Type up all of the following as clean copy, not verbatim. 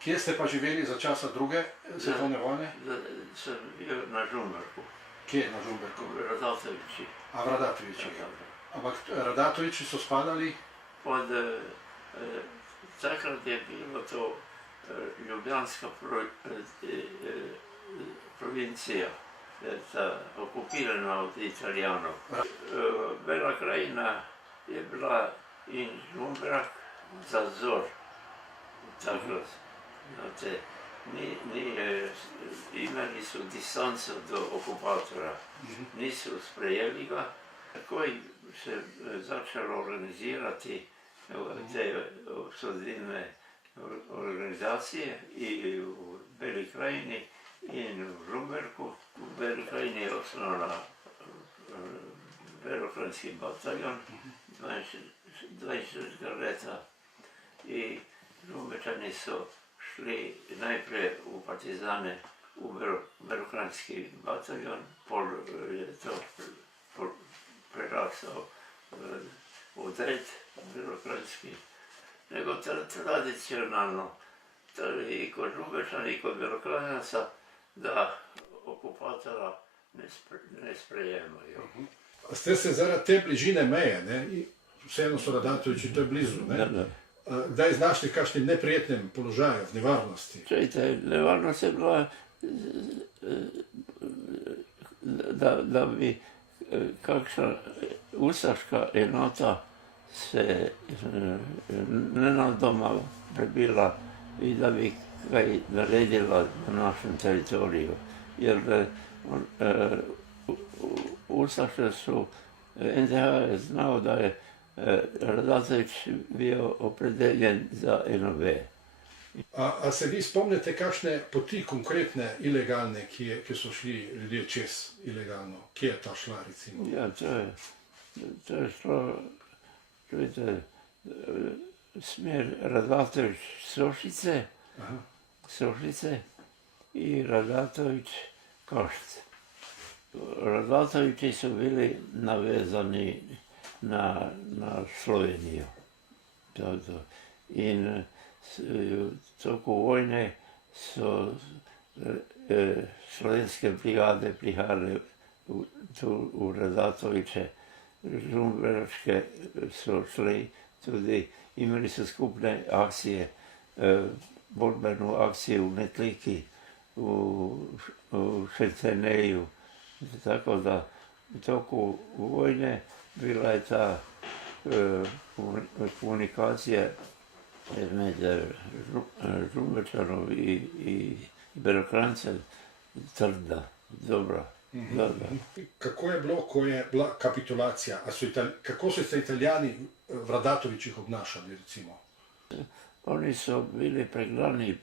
Kje ste pa živeli za časa druge svetovne vojne? Sem bil na Žumberku. Kje na Žumberku? V Radatoviči. A v Radatovičih. Ampak Radatoviči so spadali? Takrat je bilo to ljubljanska provincija, okupirana od Italijanov. Bela krajina je bila in Žumberak za zor. Takrat. Imeli so distanco do okupatora, niso sprejeli ga. Takoj se začelo organizirati te obsodilne organizacije in v Beli krajini in v Žumberku. V Beli krajini je osnovna belokranjski bataljon 42 leta in Žumberčani so šli najprej v partizane v belokranjski bataljon, pol je to prerasel odred belokranjski. Nego tradicionalno, i kod Žumberčana i kod Belokranjaca, da okupatora ne sprejemajo. Ste se zaradi te bližine meje, vseeno so Radatoviči, to je blizu, kdaj znašli v kakšnem neprijetnem položaju, v nevarnosti? Čujte, nevarnost je bila, da bi kakšna ustaška enota se nenadoma prebila in da bi kaj naredila na našem teritoriju. Jer ustaše su, NDH je znao da je Radatovič bio opredeljen za NOB. A se vi spomnite kakšne poti konkretne, ilegalne, ki so šli ljudje čez ilegalno? Kje je ta šla, recimo? Ja, to je šlo, čujte, smer Radatovič-Sošice, i Radatovič-Kašt. Radatoviči su bili navezani na Sloveniju. In v toku vojne so slovenske brigade prihajale tu v Radatoviče. Žumberčke so šli tudi, imeli so skupne akcije, borbenu akciju v Metliki, v Šenceneju. Tako da v toku vojne bila je ta komunikacija med Žumberčanom i Belokranjcem trdna, dobra. Kako je bilo, ko je bila kapitulacija? Kako so se Italijani v Radatovičih obnašali, recimo? Oni so bili pregnani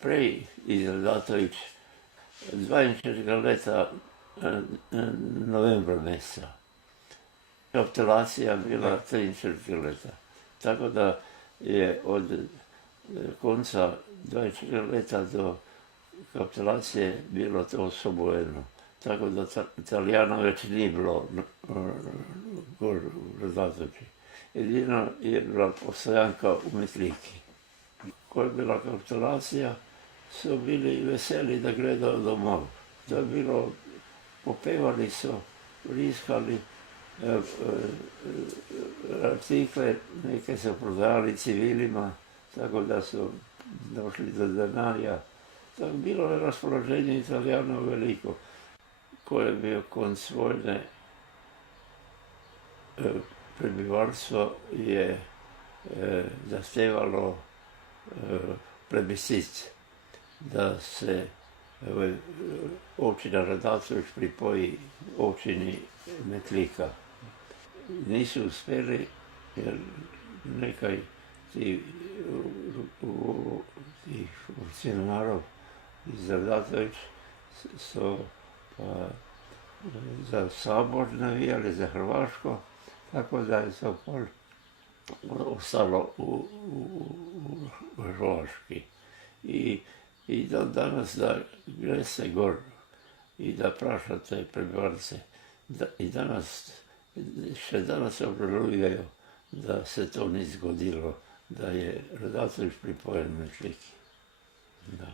prej iz Radatovič 42 leta novembra meseca. Kapitulacija bila 43 leta. Tako da je od konca 24 leta do kapitulacije bilo to osvobojeno. Tako da Italijana več ni bilo gor v Radatoviči. Edino je bila postojanka v Metliki. Ko je bila kapitulacija, so bili veseli, da gredo domov. To je bilo, popevali so, vriskali artikle, nekaj so prodali civilima, tako da so došli do denarja. Tako bilo je razpoloženje Italijanov veliko. Ko je bil konc vojne, prebivalstvo je zahtevalo plebiscit, da se občina Radatovič pripoji občini Metlika. Nisu uspeli, jer nekaj tih funkcionarov iz Radatovič so za Sabor navijali, za Hrvaško, tako da je to pol ostalo u Hrvaški. I do danas da greste gor i da prašate prebivalce. I danas, še danas se obžalujejo, da se to ni zgodilo, da je Radatović pripojen Metliki. Da.